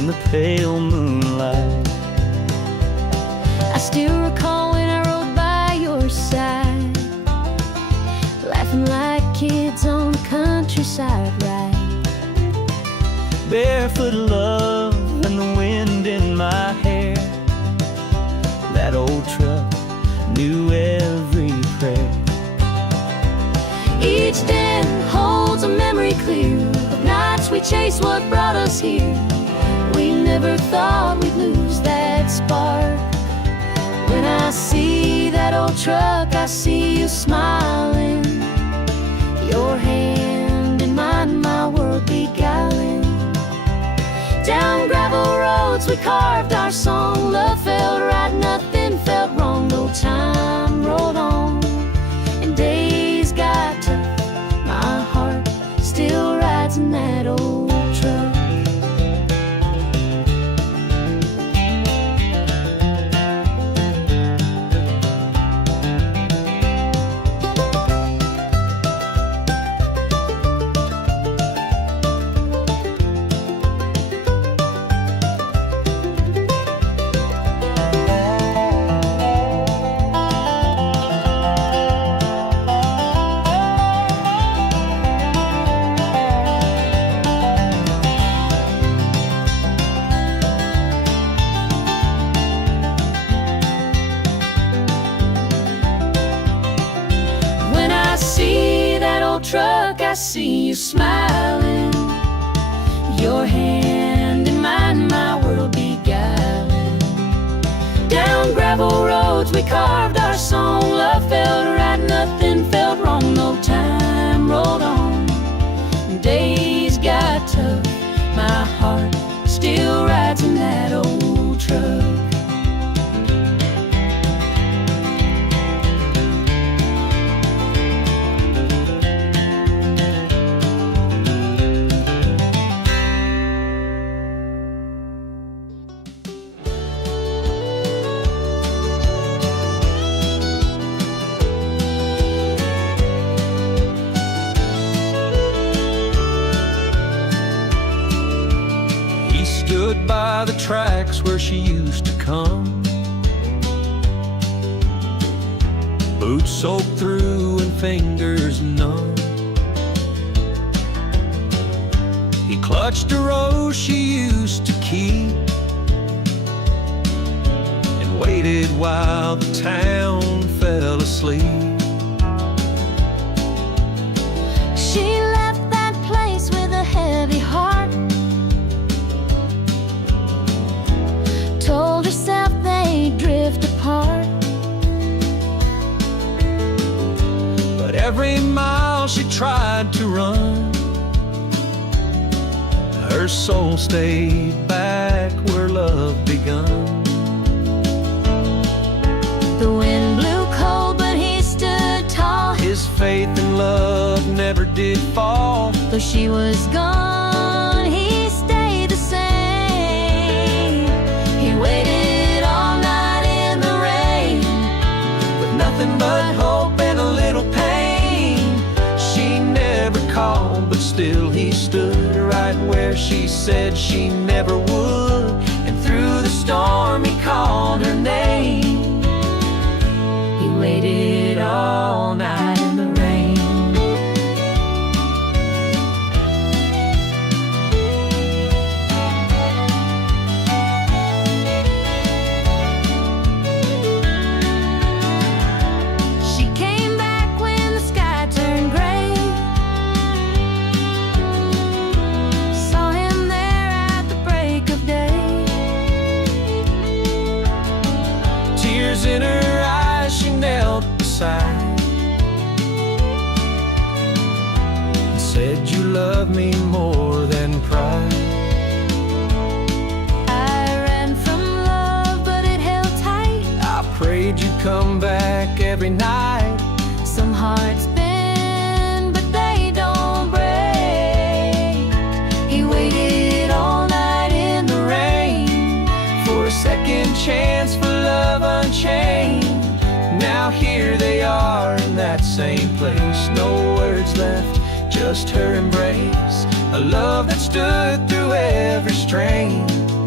in the pale moonlight. I still recall when I rode by your side, laughing like kids on the countryside ride. Barefoot love and the wind in my hair. That old truck knew every prayer. Each den holds a memory clear of nights we chased what brought us here. We never thought we'd lose that spark. When I see that old truck, I see you smiling, your hand in mine, my world beguiling. Down gravel roads we carved our song. Love felt right, nothing felt wrong. No time rolled on and days got tough. My heart still rides in that old truck. Truck, I see you smiling, your hand in mine, my world beguiling. Down gravel roads we carved our song. Love felt right, nothing felt wrong. No time rolled on and days got tough. My heart still rides in that old truck. Stood by the tracks where she used to come, boots soaked through and fingers numb. He clutched a rose she used to keep and waited while the town fell asleep. She left that place with a heavy heart, told herself they'd drift apart. But every mile she tried to run, her soul stayed back where love begun. The wind blew cold, but he stood tall. His faith in love never did fall. Though she was gone, he stayed the same. He waited all night in the rain, With nothing but hope and a little pain. She never called, but still he stood right where she said she never would. And through the storm he called her name. he waited all night in the rain. She came back when the sky turned gray, saw him there at the break of day. Tears in her eyes, she knelt beside and said, "You love me more than pride." I ran from love, but it held tight. I prayed you'd come back every night. Some hearts bend, but they don't break. He waited all night in the rain For a second chance, for love unchained. Now here they are in that same place. No words left, just her embrace. A love that stood through every strain.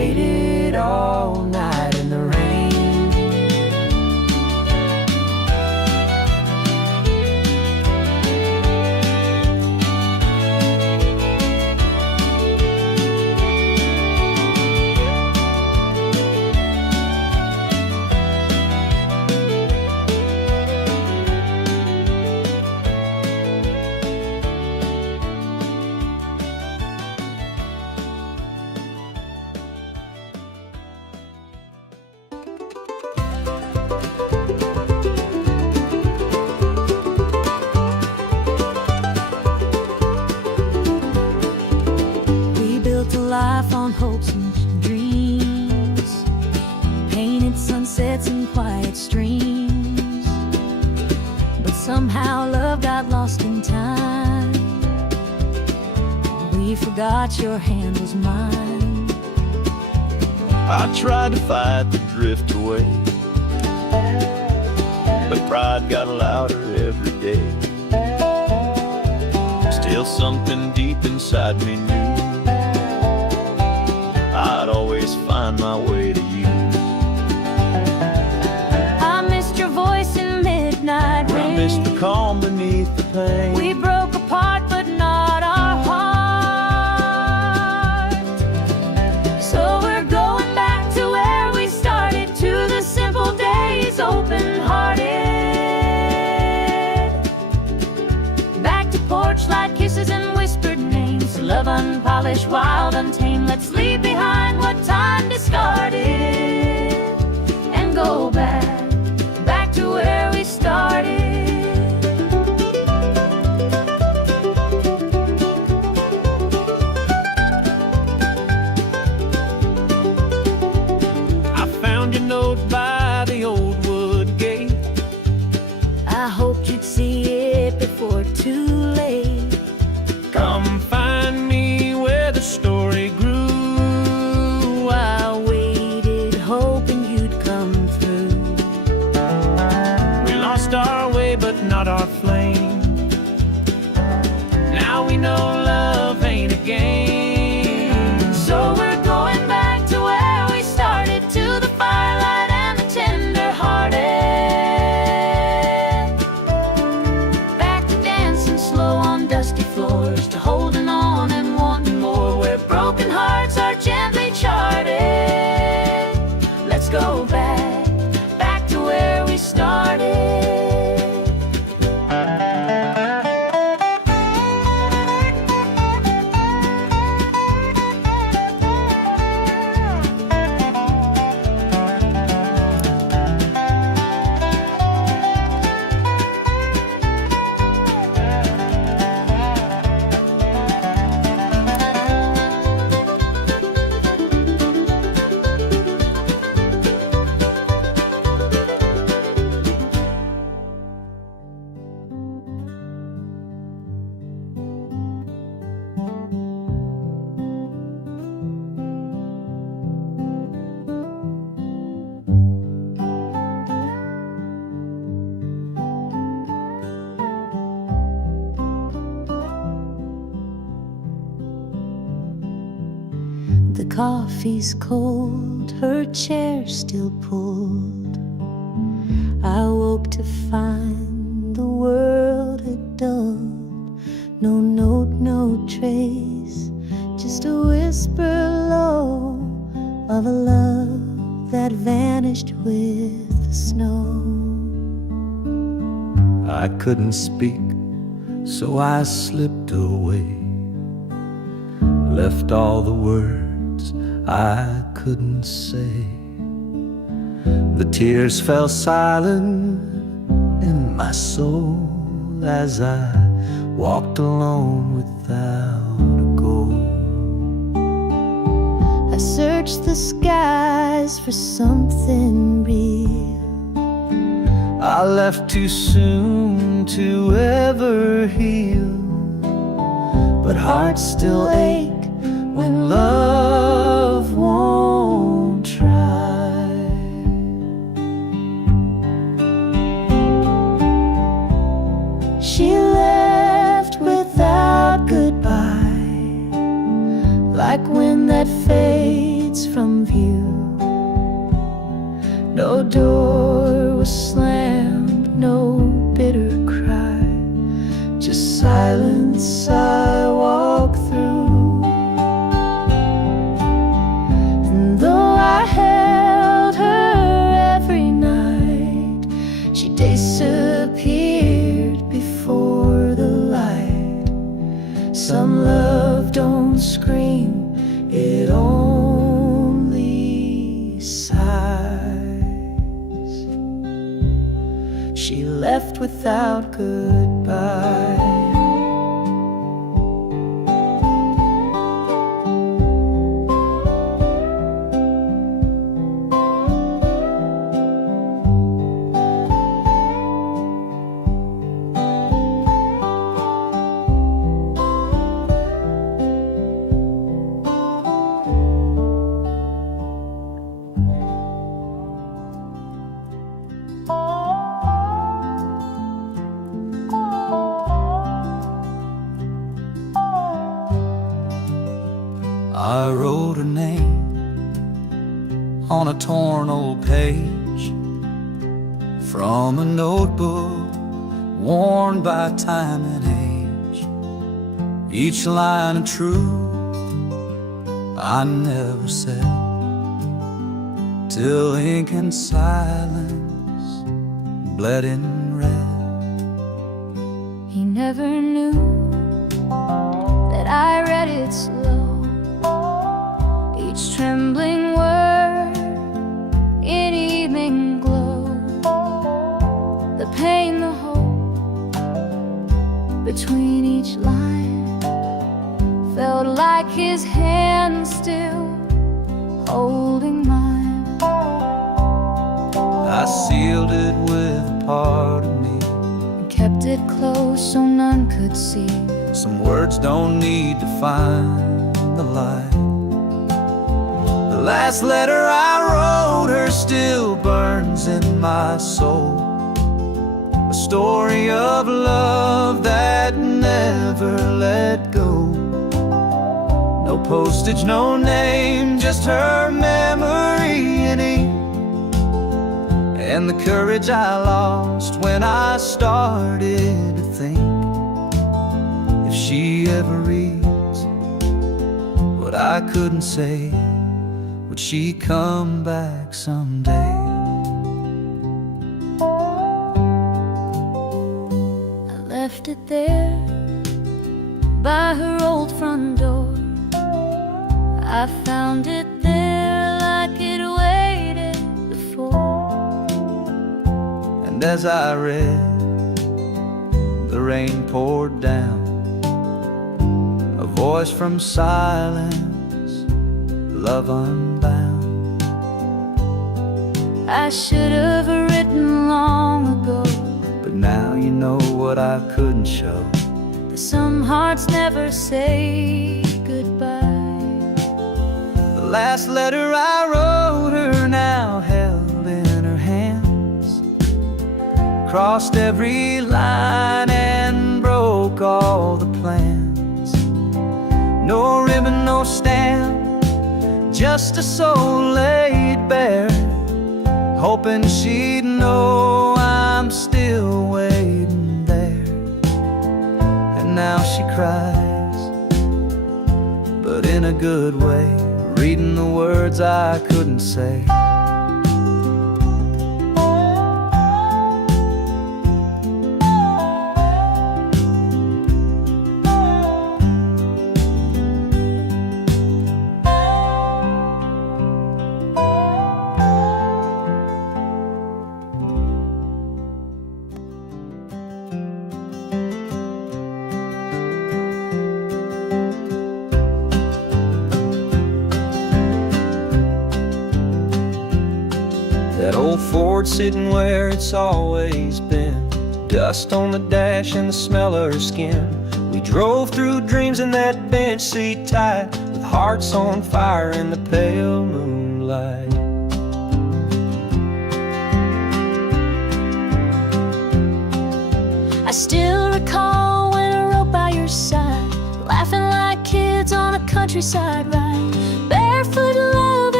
waited all night in the rain. Life on hopes and dreams, painted sunsets and quiet streams, but somehow love got lost in time. We forgot your hand was mine. I tried to fight the drift away, but pride got louder every day. Still something deep inside me knew I'd always find my way to you. I missed your voice in midnight rain. I missed the calm beneath the pain. We broke apart, but not our heart. So we're going back to where we started, to the simple days, open-hearted. Back to porch light kisses and whispered names, love unpolished, wild, untamed. Let's leave behind what time discarded and go back to where we started. I found your note by the old wood gate. I hoped you'd see it before too late. Come find me where the story grew. I waited, hoping you'd come through. We lost our way, but not our flame. Now we know love ain't a game. So we're going back to where we started, to the firelight and the tender-hearted. Back to dancing slow on dusty floors, to holding on and wanting more, where broken hearts are gently charted. Let's go back to where we started. The coffee's cold, her chair still pulled. I woke to find the world had dulled. No note, no trace, just a whisper low of a love that vanished with the snow. I couldn't speak, so I slipped away, left all the words I couldn't say. The tears fell silent in my soul as I walked alone without a goal. I searched the skies for something real. I left too soon to ever heal, but hearts still ache when love won't try. She left without goodbye, like wind that fades streets from view. No door was slammed, no bitter cry, just silence I walk through. And though I held her every night, she disappeared before the light. Some love don't scream, it only sighs. She left without goodbye. I wrote her name on a torn old page from a notebook worn by time and age. Each line of truth I never said, till ink and silence bled in red. He never knew that I read it slow, each trembling word in evening glow. The pain, the hope between each line felt like his hand still holding mine. I sealed it with a part of me And kept it close so none could see. Some words don't need to find the light. The last letter I wrote her still burns in my soul, a story of love that never let go. No postage, no name, just her memory in ink, and the courage I lost when I started to think, if she ever reads what I couldn't say, would she come back someday? I left it there by her old front door. I found it there like it waited before. And as I read, the rain poured down, a voice from silence, love unbound. I should have written long ago, but now you know what I couldn't show. that some hearts never say goodbye. The last letter I wrote her now held in her hands, crossed every line and broke all the plans. No ribbon, no stamp, just a soul laid bare, hoping she'd know I'm still waiting there. And now she cries, but in a good way, reading the words I couldn't say. That old Ford sitting where it's always been, dust on the dash and the smell of her skin. We drove through dreams in that bench seat tight, with hearts on fire in the pale moonlight. I still recall when I rode by your side, laughing like kids on a countryside ride, barefoot love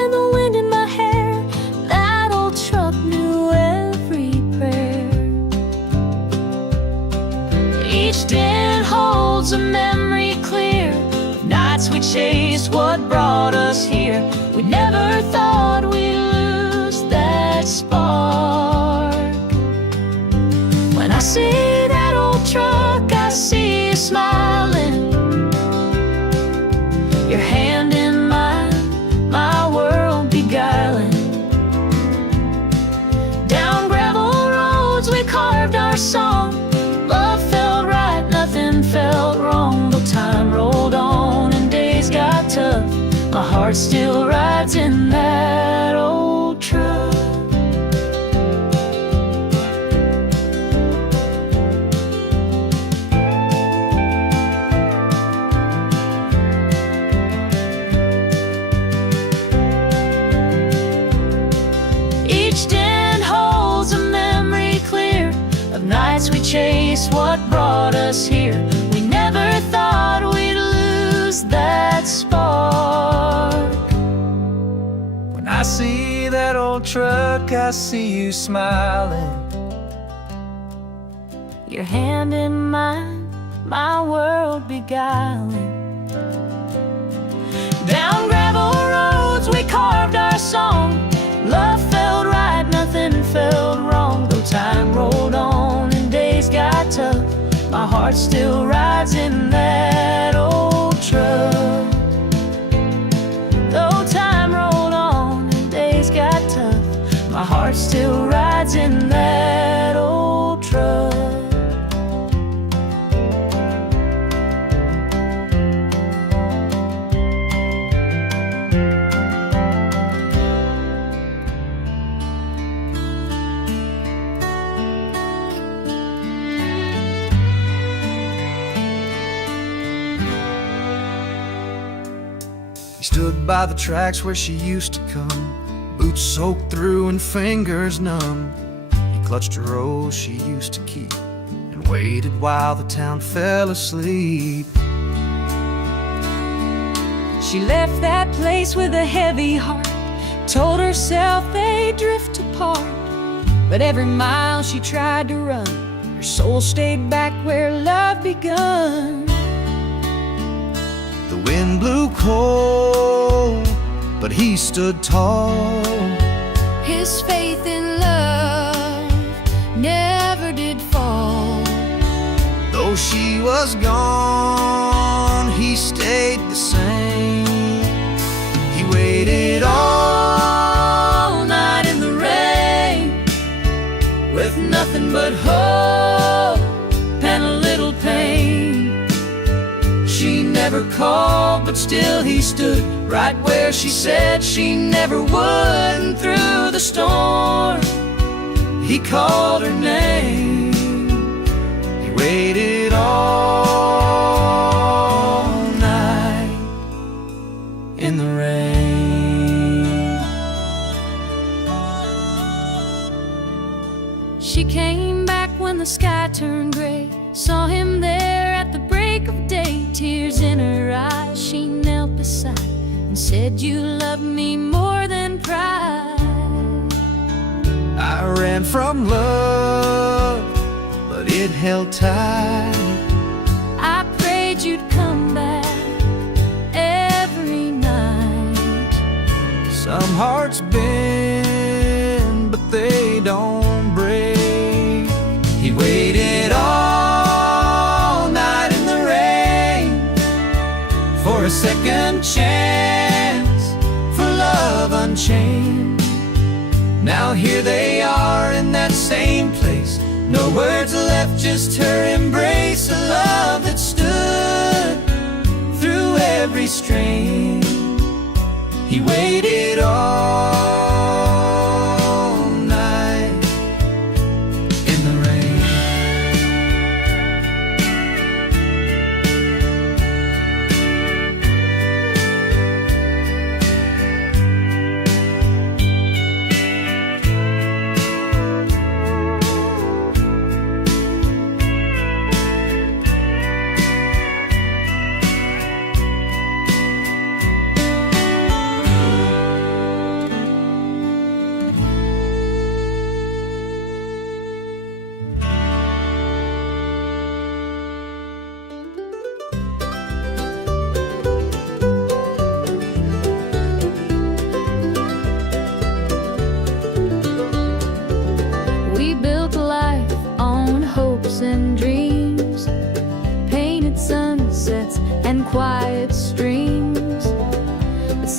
nights we chased what brought us here. We never thought we'd lose that spark. When I see that old truck, I see you smiling, your hand in mine, my world beguiling. Down gravel roads we carved our song. Love felt right, nothing felt wrong. Though time rolled on and days got tough, my heart still rides in that old truck. Each den holds a memory clear of nights we chased what brought us here. We never thought we'd lose that spark. When I see that old truck, I see you smiling, Your hand in mine, my world beguiling. Down gravel roads we carved our song. Love felt right, nothing felt wrong. Though time rolled on and days got tough, my heart still rides in that old truck. Though time rolled on and days got tough, my heart still rides in that old truck. He stood by the tracks where she used to come, boots soaked through and fingers numb. He clutched a rose she used to keep and waited while the town fell asleep. She left that place with a heavy heart, told herself they'd drift apart. But every mile she tried to run, her soul stayed back where love begun. The wind blew cold, but he stood tall. His faith in love never did fall. Though she was gone, he stayed the same. He waited all night in the rain, with nothing but hope and a little pain. She never called, but still he stood right where she said she never would. And through the storm, he called her name. He waited all night in the rain. She came back when the sky turned gray, saw him there at the break of day. Tears in her eyes, she knelt beside and said, "You love me more than pride." I ran from love, but it held tight. I prayed you'd come back every night. Some hearts bend, but they don't break. He waited all night in the rain for a second chance, for love unchained. Now here they are in that same place, no words left, just her embrace. A love that stood through every strain. He waited all night in the rain.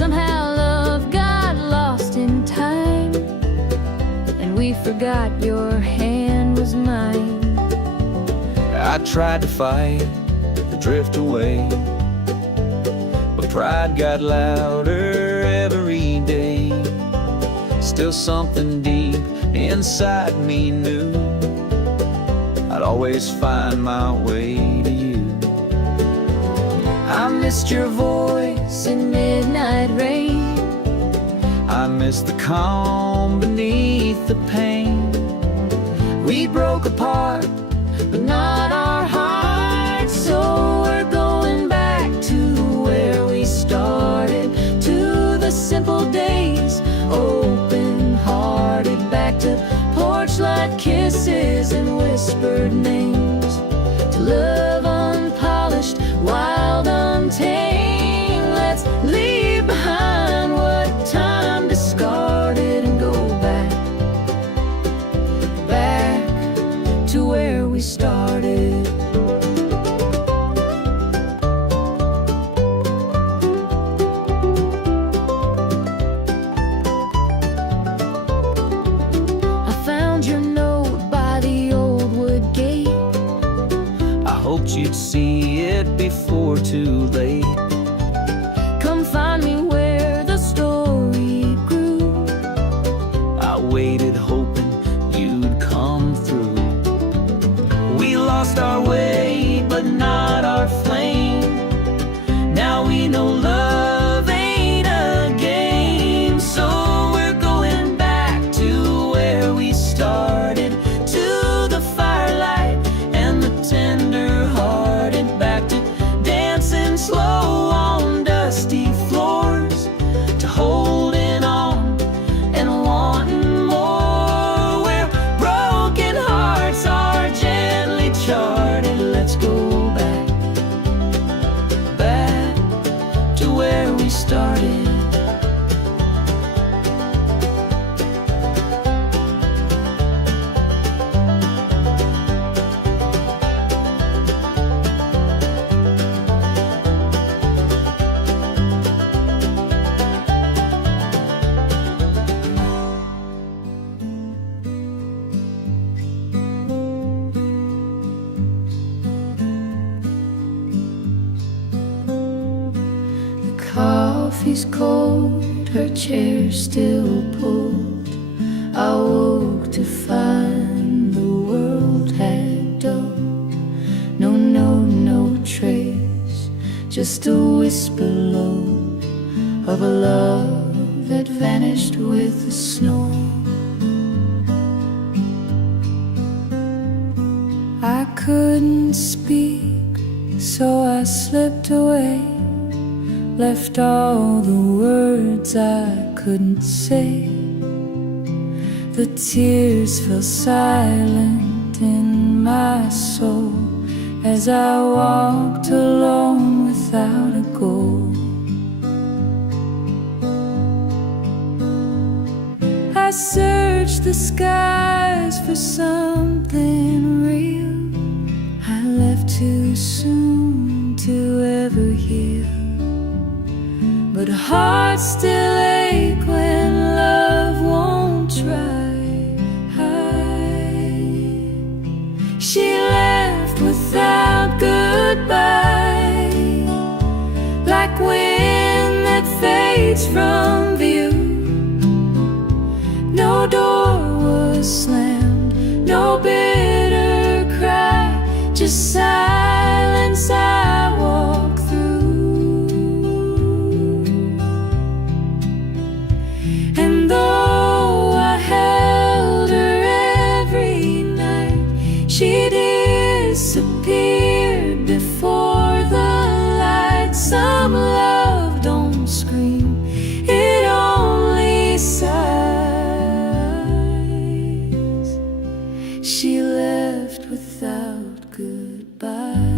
Somehow love got lost in time, and we forgot your hand was mine. I tried to fight the drift away, but pride got louder every day. Still something deep inside me knew I'd always find my way to you. I missed your voice in midnight rain. I missed the calm beneath the pain. We broke apart, but not our hearts. So we're going back to where we started, to the simple days, open-hearted. Back to porch light kisses and whispered names, to love unpolished, wild, untamed. Let's leave behind what time discarded and go back, back to where we started. I found your note by the old wood gate. I hoped you'd see it before too late. Come find me where the story grew. I waited hoping you'd come through. We lost our way, but not our flame. Now we know love ain't a game. So we're going back to where we started, to the firelight and the tender-hearted. Back to dancing slow on dusty floors, to holding on and wanting more, where broken hearts are gently charted. Let's go back, back to where we started. Coffee's cold, her chair still pulled. I woke to find the world had dulled. No note, no trace, just a whisper low of a love that vanished with the snow. I couldn't speak, so I slipped away, left all the words I couldn't say. The tears fell silent in my soul as I walked alone without a goal. I searched the skies for something real. I left too soon to ever heal, but hearts still ache when love won't try. She left without goodbye, like wind that fades from view. No door was slammed, no bitter cry, just silence I walk through. And though I held her every night, she disappeared before the light. Some love don't scream, it only sighs. She left without goodbye.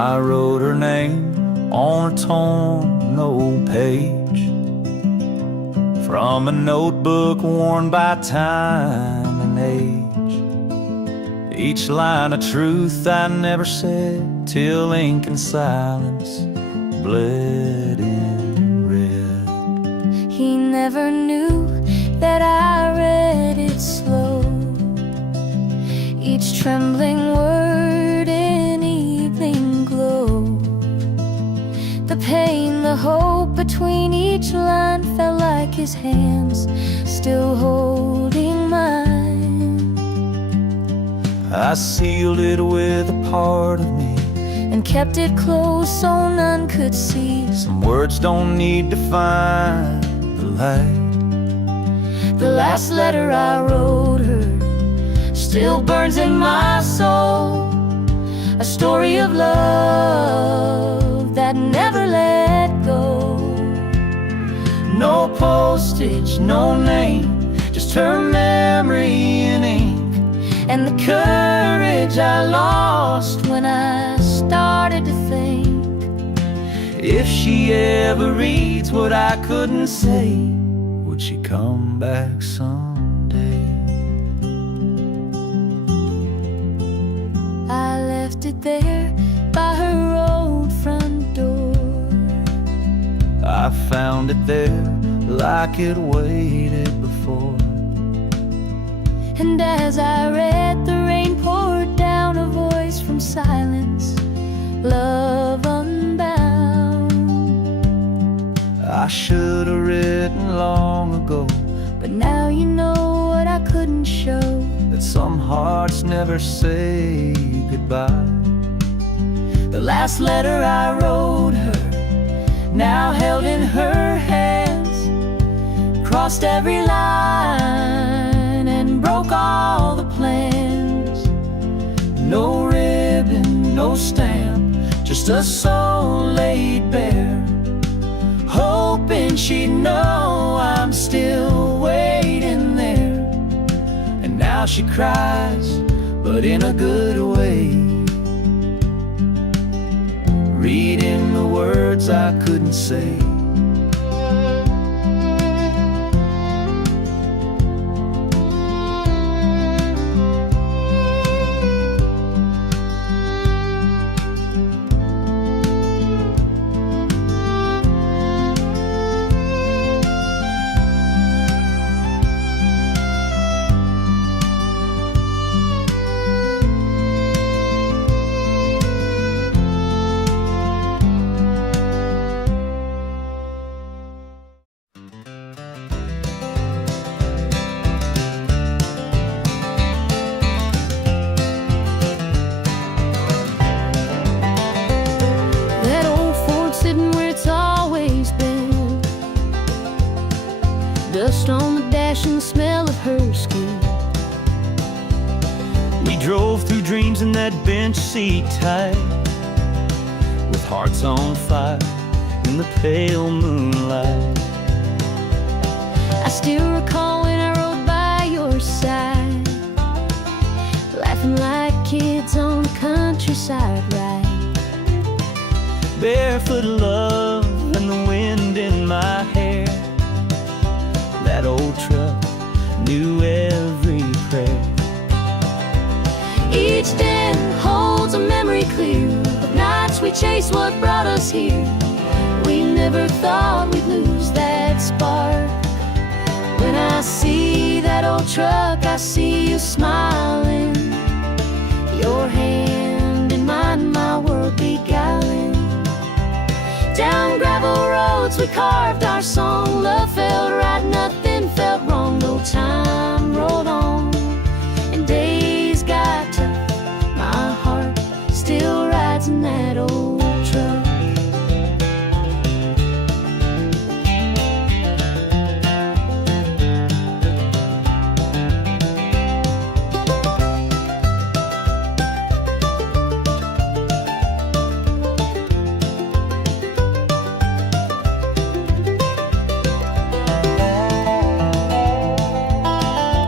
I wrote her name on a torn old page from a notebook worn by time and age. Each line a truth I never said till ink and silence bled in red. He never knew that I read it slow, each trembling word in evening glow. The pain, the hope between each line felt like his hands still holding mine. I sealed it with a part of me and kept it close so none could see. Some words don't need to find the light. The last letter I wrote her still burns in my soul, a story of love that never let go. No postage, no name, just her memory in ink, and the courage I lost when I started to think, if she ever reads what I couldn't say, would she come back someday? I left it there by her old front door. I found it there like it waited before. And as I read, the rain poured down, a voice from silence, love unbound. I should have written long ago, but now you know what I couldn't show, that some hearts never say goodbye. The last letter I wrote her, now held in her hands, crossed every line and broke all the plans. No ribbon, no stamp, just a soul laid bare, hoping she'd know I'm still waiting there. And now she cries, but in a good way, reading the words I couldn't say. Dust on the dash and the smell of her skin. We drove through dreams in that bench seat tight, with hearts on fire in the pale moonlight. I still recall when I rode by your side, laughing like kids on the countryside ride. Barefoot love and the wind in my hair. That old truck knew every prayer. Each den holds a memory clear of nights we chased what brought us here. We never thought we'd lose that spark. When I see that old truck, I see you smiling, your hand in mine, my world beguiling. Down gravel roads we carved our song. Love felt right, nothing felt wrong. No time rolled on and days got tough. My heart still rides in that old truck.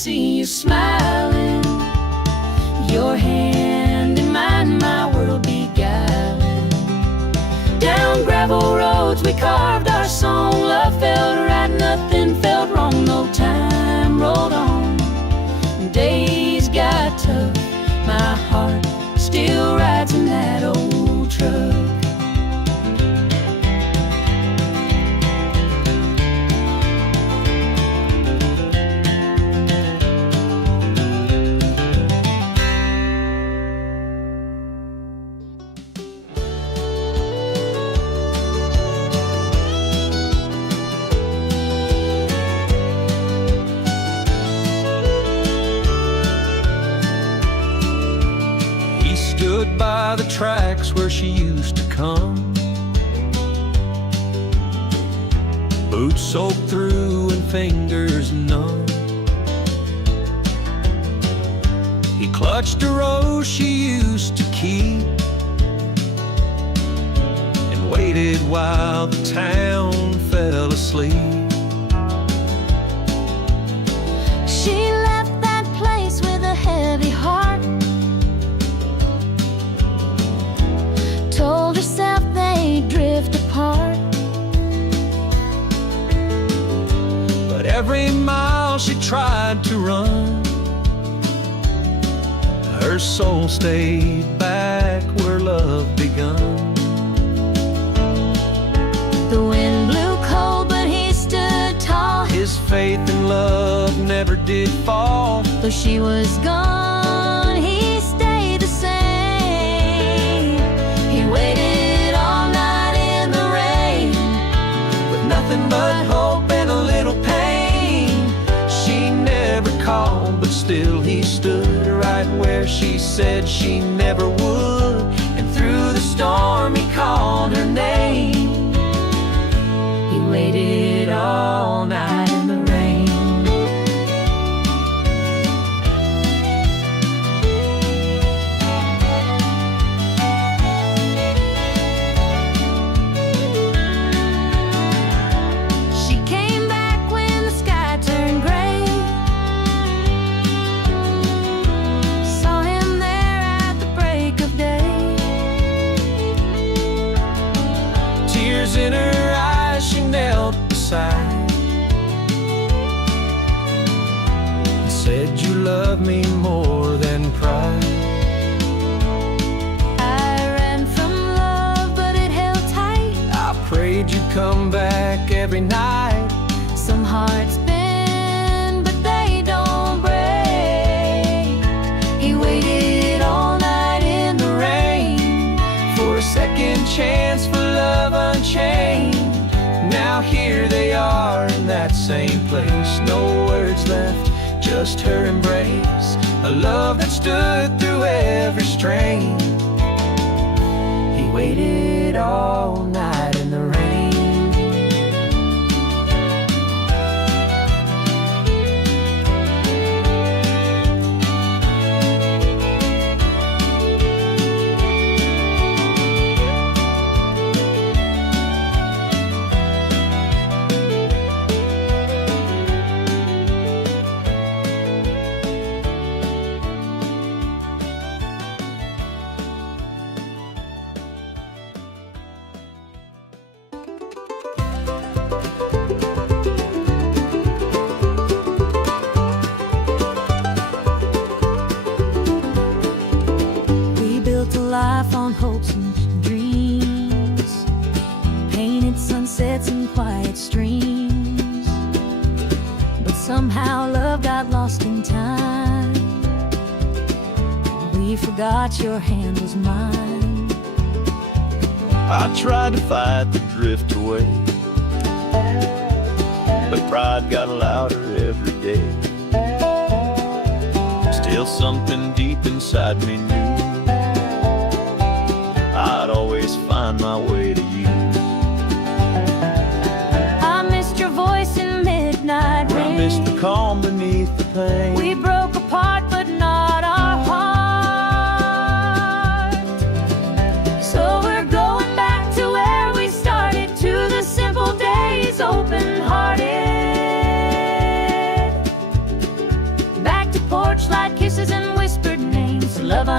see you smiling, your hand in mine, my world beguiling. Down gravel roads we carved our song, love felt right, nothing felt wrong, no time rolled on. Days got tough, my heart still rides in that old truck. Stood by the tracks where she used to come, boots soaked through and fingers numb. He clutched a rose she used to keep and waited while the town fell asleep. She left that place with a heavy heart, told herself they'd drift apart. But every mile she tried to run, her soul stayed back where love begun. The wind blew cold, but he stood tall. His faith in love never did fall. Though she was gone, he stayed the same. He waited all night in the rain, With nothing but hope and a little pain. She never called, but still he stood right where she said she never would. And through the storm he called her name. he waited all night in the rain. She came back when the sky turned gray, saw him there at the break of day. Tears in her eyes, she knelt beside and said, "You love me more than pride." I ran from love, but it held tight. I prayed you'd come back every night. Some hearts bend, but they don't break. He waited all night in the rain For a second chance for love unchained. Now here they are in that same place. No words left, just her embrace. A love that stood through every strain. He waited all night in the rain. We built a life on hopes and dreams, painted sunsets and quiet streams. But somehow love got lost in time. We forgot your hand was mine. I tried to fight the drift away, but pride got louder every day. Still something deep inside me knew I'd always find my way to you. I missed your voice in midnight I rain. missed the calm beneath the pain. We broke apart, but not our heart. So we're going back to where we started, to the simple days, open-hearted.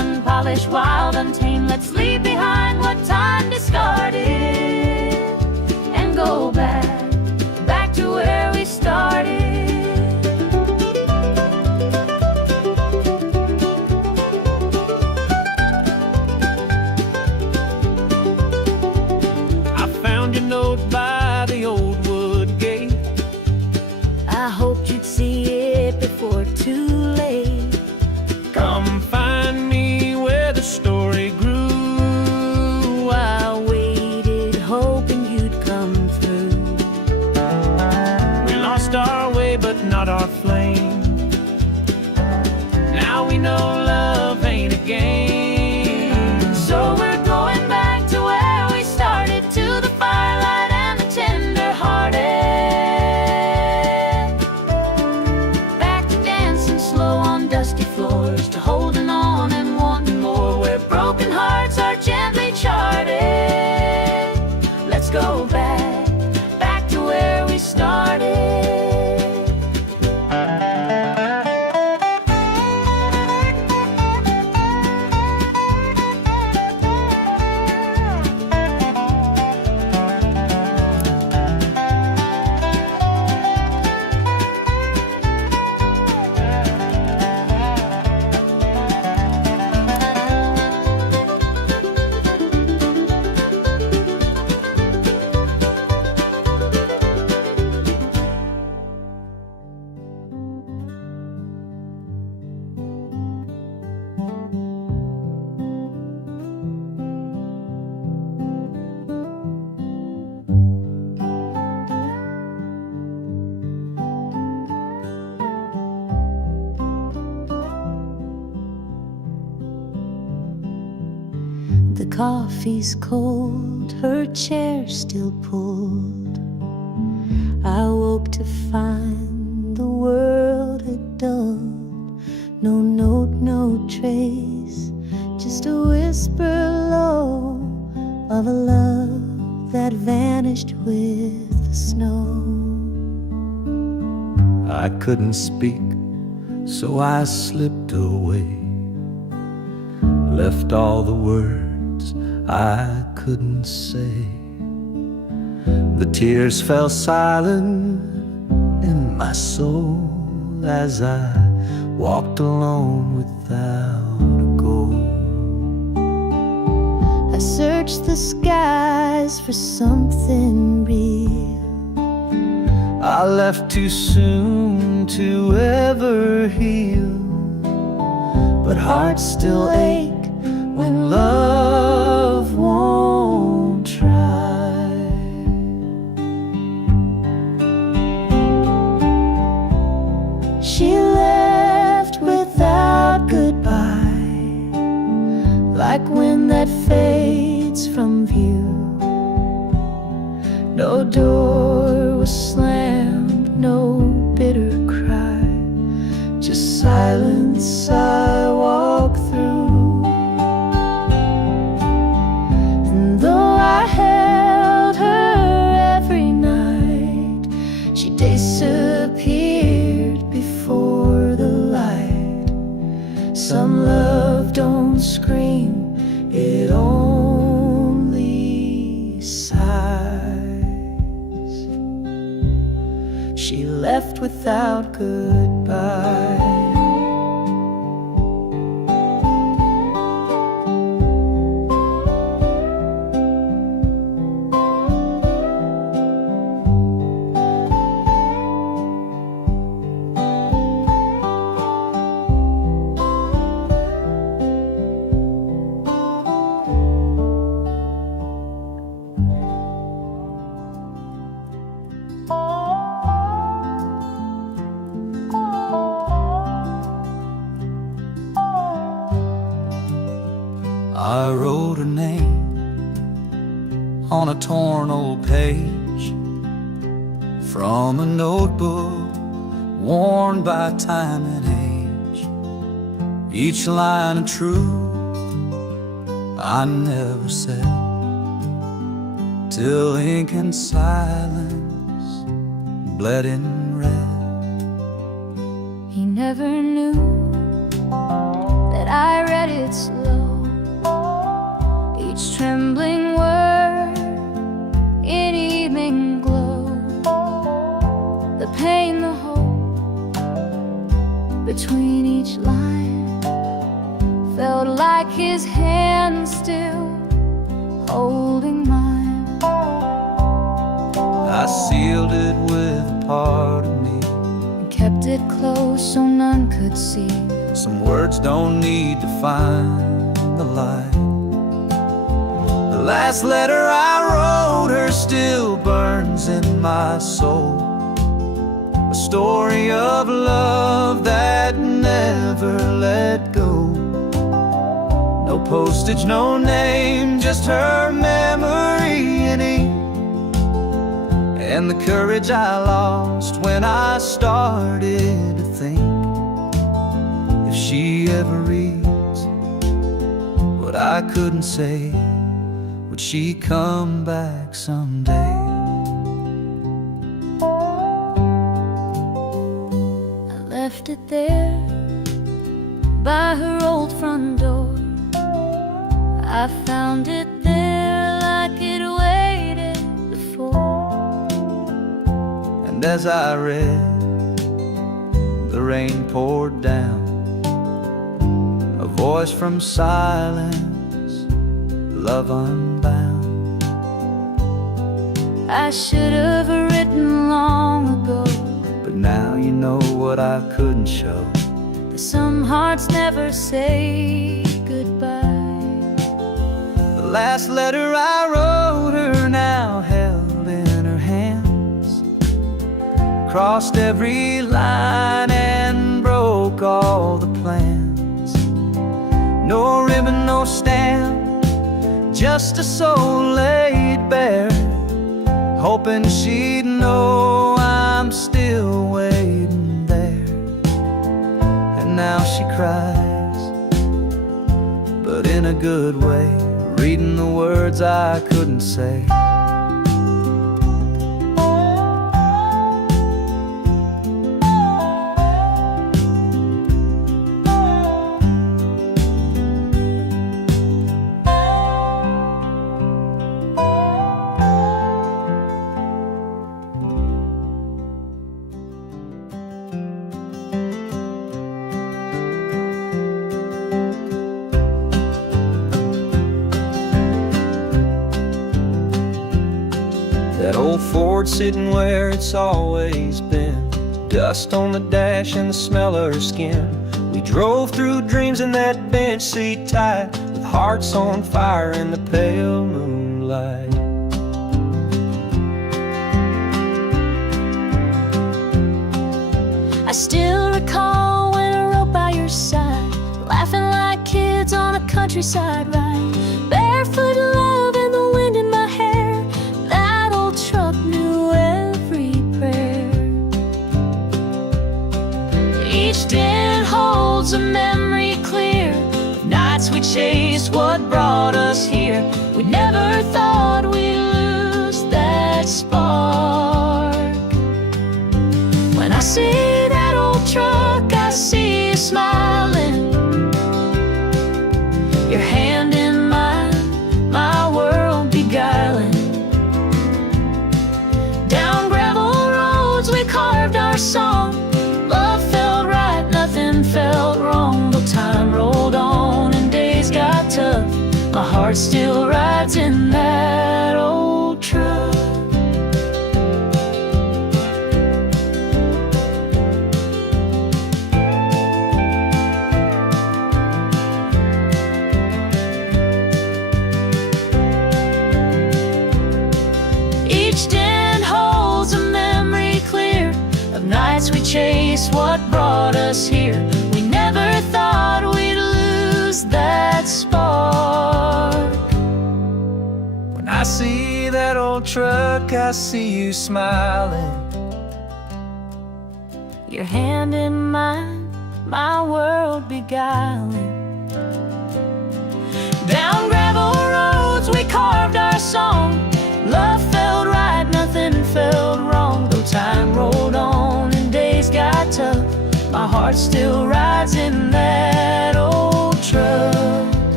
unpolished, wild, untamed. Let's leave behind what time discarded and go back to where we started. I found your note by the old wood gate. I hoped you'd see it before too late. Come find me where the story grew. I waited, hoping you'd come through. We lost our way, but not our flame. Now we know love ain't a game. So we're going back to where we started, to the firelight and the tender-hearted. Back to dancing slow on dusty floors, to holding on and wanting more, where broken hearts are gently charted. Let's go back to where we started. The coffee's cold, her chair still pulled. I woke to find the world had dulled. No note, no trace, just a whisper low of a love that vanished with the snow. I couldn't speak, so I slipped away, left all the words I couldn't say. The tears fell silent in my soul as I walked alone without a goal. I searched the skies for something real. I left too soon to ever heal, but hearts still ache when love won't try. She left without goodbye, like wind that fades from view. No door was slammed, no bitter cry, just silence I walk through. And though I held her every night, she disappeared before the light. Some love don't scream, it only sighs. She left without goodbye. I wrote her name on a torn old page from a notebook worn by time and age. Each line of truth I never said, till ink and silence bled in red. He never knew that I read it it slow, each trembling word in evening glow. The pain, the hope between each line felt like his hand still holding mine. I sealed it with a part of me, And kept it close so none could see. some words don't need to find the light. The last letter I wrote her still burns in my soul, a story of love that never let go. No postage, no name, just her memory in ink, and the courage I lost when I started to think, if she ever reads what I couldn't say, would she come back someday? I left it there by her old front door. I found it there like it waited before. And as I read, the rain poured down, a voice from silence, love unbound. I should have written long ago, But now you know what I couldn't show. that some hearts never say goodbye. The last letter I wrote her now held in her hands, crossed every line and broke all the plans. No ribbon, no stamp, just a soul laid bare, hoping she'd know I'm still waiting there. And now she cries, but in a good way, reading the words I couldn't say. That old Ford sitting where it's always been, dust on the dash and the smell of her skin. We drove through dreams in that bench seat tight, with hearts on fire in the pale moonlight. I still recall when I rode by your side, laughing like kids on a countryside ride, barefoot love and the wind in my hair. That old truck knew every prayer. Each dent holds a memory clear of nights we chased what brought us here. We never thought we'd lose that spark. When I see that old truck, I see you smiling, your hand in mine, my world beguiling. Down gravel roads we carved our song, love felt right, nothing felt wrong. But time rolled on and days got tough, my heart still rides in that old truck. Each dent holds a memory clear of nights we chased what brought us here. We never thought we'd lose that spark. When I see that old truck, I see you smiling, Your hand in mine, my world beguiling. Down gravel roads we carved our song, love felt right, nothing felt wrong. Though time rolled on and days got tough, my heart still rides in that old truck.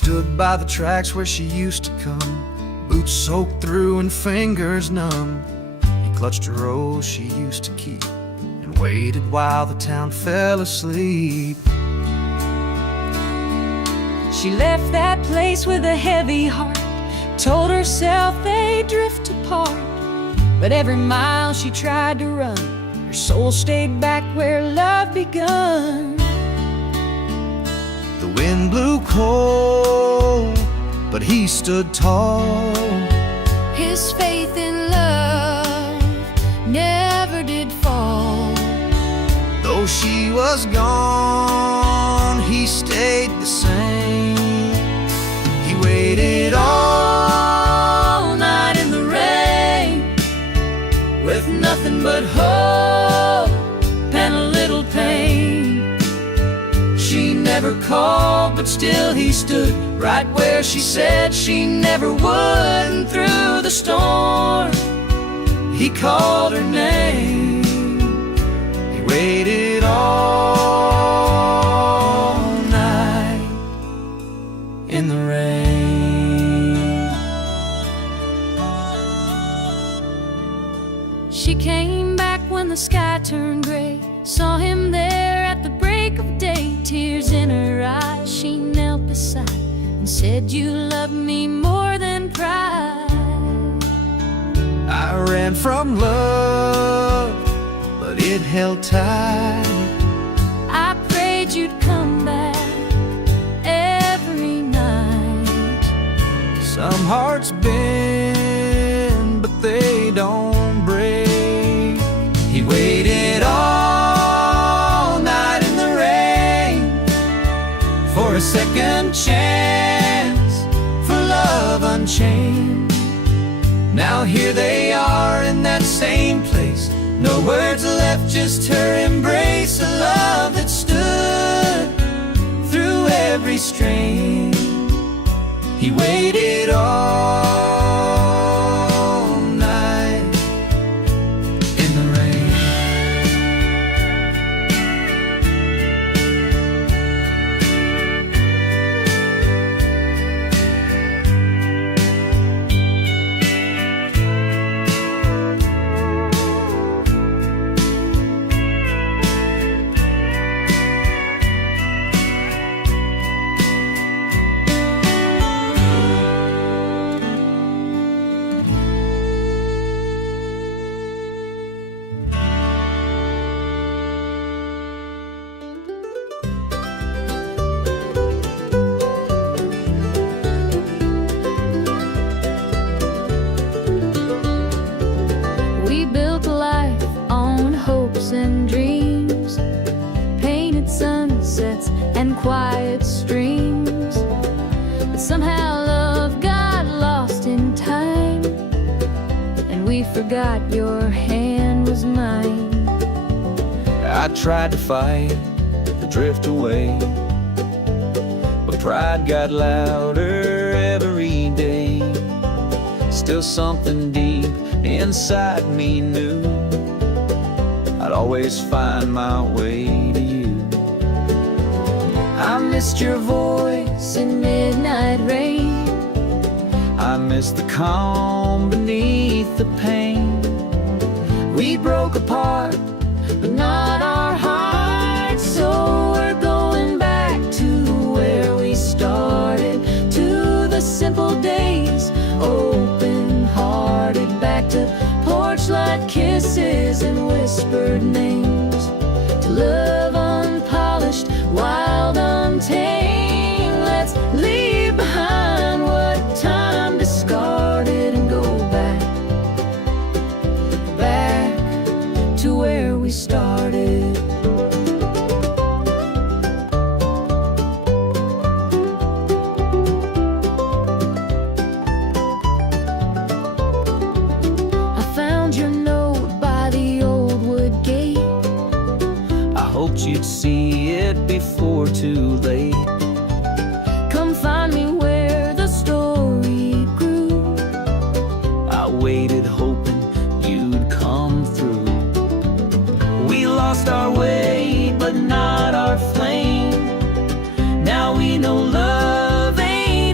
stood by the tracks where she used to come, boots soaked through and fingers numb. He clutched a rose she used to keep and waited while the town fell asleep. She left that place with a heavy heart, told herself they'd drift apart. But every mile she tried to run, her soul stayed back where love begun. The wind blew cold, but he stood tall. His faith in love never did fall. Though she was gone, he stayed the same. He waited all night in the rain, with nothing but hope and a little pain. She never called, but still he stood right where she said she never would. And through the storm, he called her name. He waited all night in the rain. She came back when the sky turned gray, saw him there at the break of day. Tears in her eyes, she knelt beside and said, "You love me more than pride." I ran from love, but it held tight. I prayed you'd come back every night. Some hearts bend, but they don't break. He waited all night in the rain for a second chance, for love unchained. Now here they are in that same place, no words left, just her embrace. A love that stood through every strain. He waited all night in the rain. We built a life on hopes and dreams, painted sunsets and quiet streams. But somehow love got lost in time, and we forgot your hand was mine. I tried to fight the drift away, but pride got louder every day. Still something deep inside me knew I'd always find my way to you. I missed your voice in midnight rain. I missed the calm beneath the pain. We broke apart, but not our hearts. So we're going back to where we started, to the simple days, open-hearted, back to porch light kisses and whispered names, to love unpolished, wild, untamed. Let's leave behind what time discarded and go back, back to where we started. I found your note by the old wood gate. I hoped you'd see it before too late. Come find me where the story grew. I waited hoping you'd come through. We lost our way, but not our flame. Now we know love ain't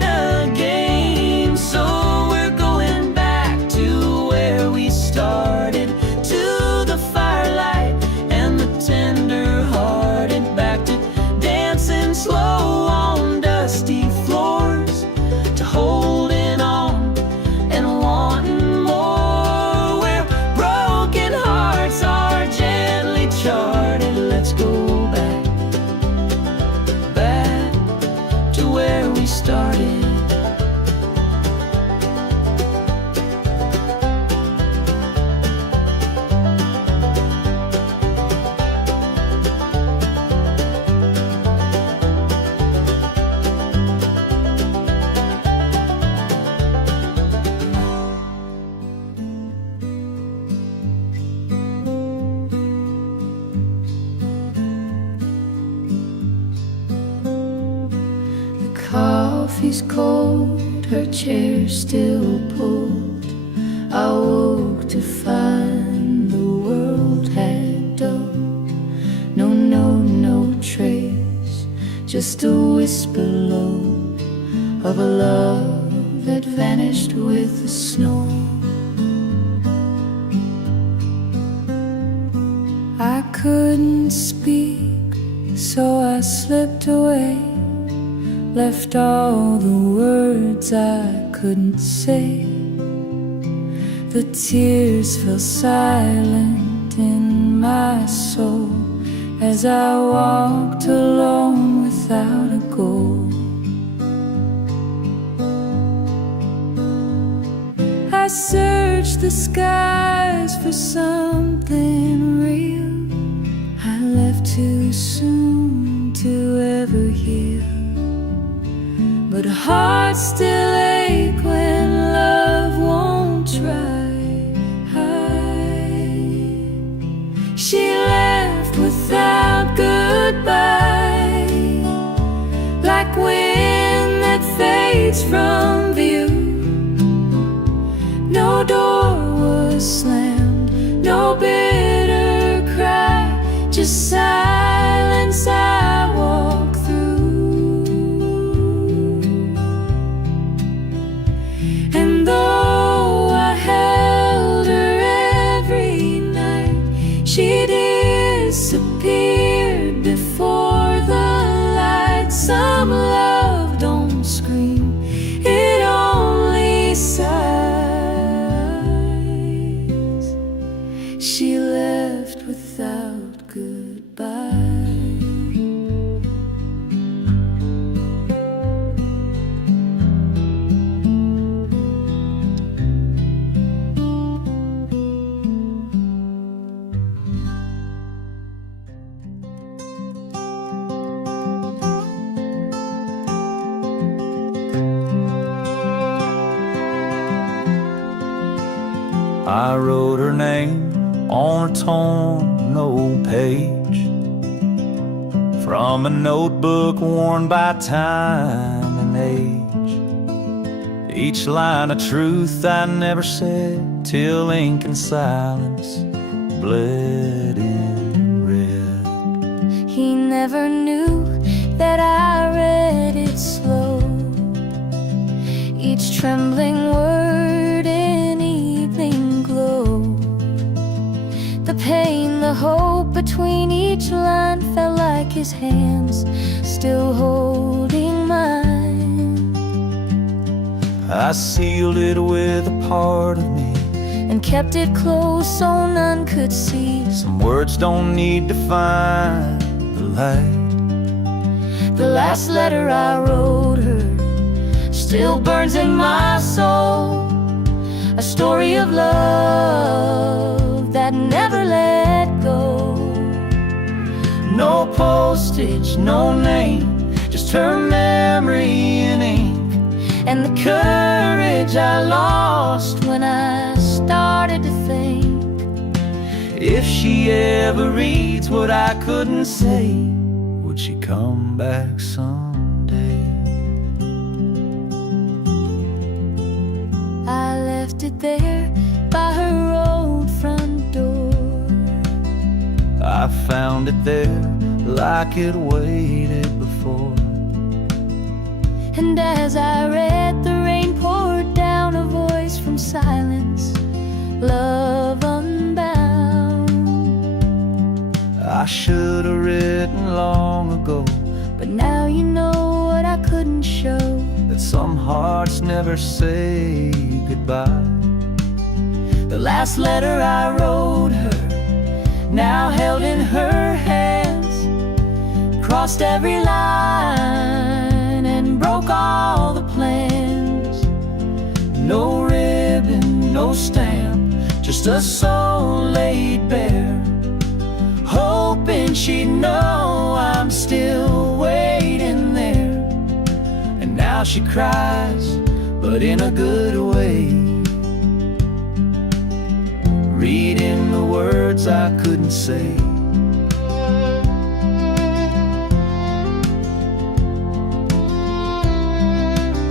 coffee's cold, her chair still pulled. I woke to find the world had dulled. No trace, just a whisper low of a love that vanished with the snow. I couldn't speak, so I slipped away, left all the words I couldn't say. The tears fell silent in my soul as I walked alone without a goal. I searched the skies for something real. I left too soon to ever heal, but hearts still ache when love won't try. She left without goodbye, like wind that fades from view. No door was slammed, no bitter cry, just silence I walk through. And though I held her every night, she disappeared before the light. Some love don't scream, it only sighs. She left without goodbye. I wrote her name on a torn old page from a notebook worn by time and age. Each line a truth I never said till ink and silence bled in red. He never knew that I read it slow, each trembling word in evening glow. The pain, the hope between each line felt like his hands still holding mine. I sealed it with a part of me and kept it close so none could see. Some words don't need to find the light. The last letter I wrote her still burns in my soul, a story of love that never let go. No postage, no name, just her memory in ink, and the courage I lost when I started to think, if she ever reads what I couldn't say, would she come back someday? I left it there by her old front door. I found it there like it waited before. And as I read, the rain poured down, a voice from silence, love unbound. I should have written long ago, but now you know what I couldn't show, that some hearts never say goodbye. The last letter I wrote her, now held in her hands, crossed every line and broke all the plans. No ribbon, no stamp, just a soul laid bare, hoping she'd know I'm still waiting there. And now she cries, but in a good way, reading the words I couldn't say.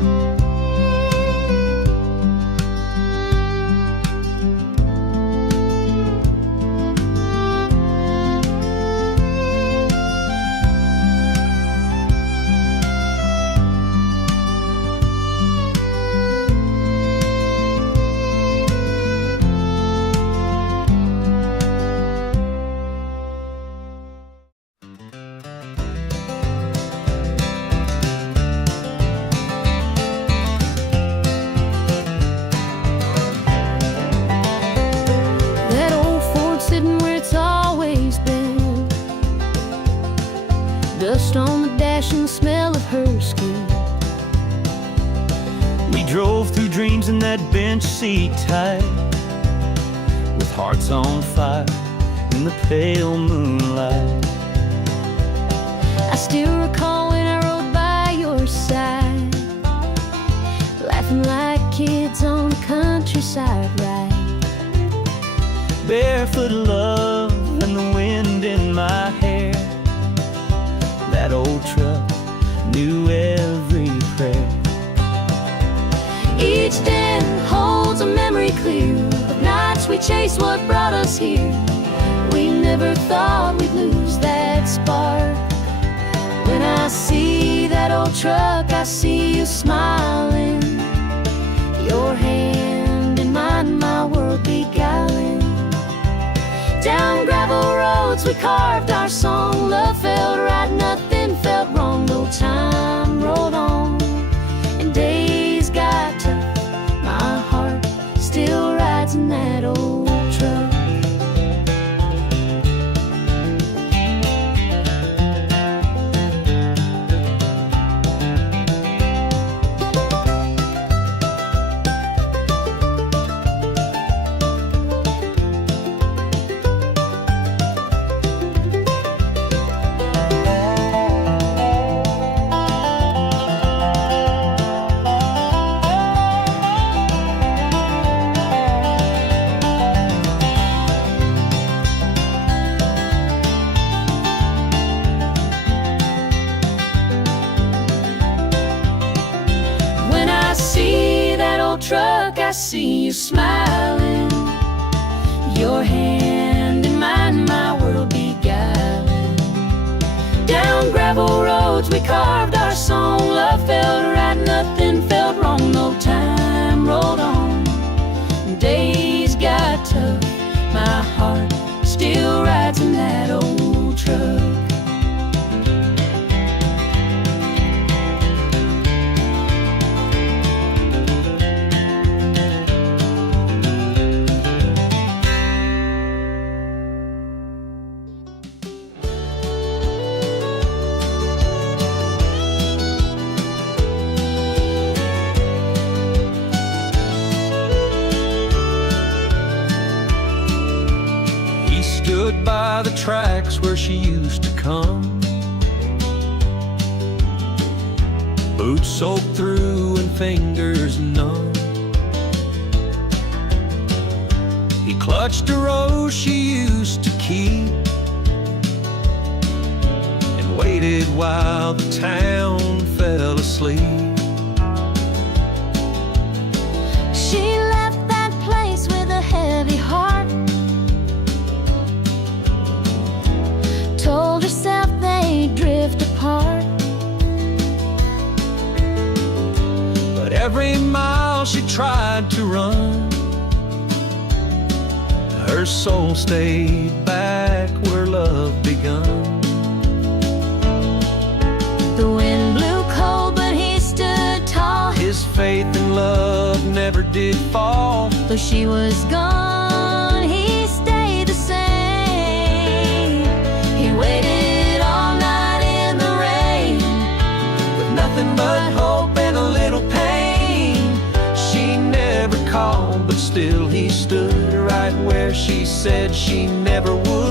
on the dash and the smell of her skin. We drove through dreams in that bench seat tight, with hearts on fire in the pale moonlight. I still recall when I rode by your side, laughing like kids on the countryside ride. Barefoot love and the wind in my hair. That old truck knew every prayer. Each den holds a memory clear of nights we chased what brought us here. We never thought we'd lose that spark. When I see that old truck, I see you smiling, your hand in mine, my world beguiling. Down gravel roads we carved our song. Love felt right, nothing felt wrong. No time rolled on and days got tough. My heart still rides in that old truck. Truck, I see you smiling, your hand in mine, my world beguiling. Down gravel roads we carved our song. Love felt right, nothing felt wrong. No time rolled on, days got tough. My heart still rides in that old truck. Stood by the tracks where she used to come, boots soaked through and fingers numb. He clutched a rose she used to keep and waited while the town fell asleep. She left that place with a heavy heart, told herself they'd drift apart. But every mile she tried to run, her soul stayed back where love begun. The wind blew cold, but he stood tall. His faith in love never did fall. Though she was gone, he stayed the same. He waited all night in the rain, With nothing but hope and a little pain. She never called, but still he stood right where she said she never would.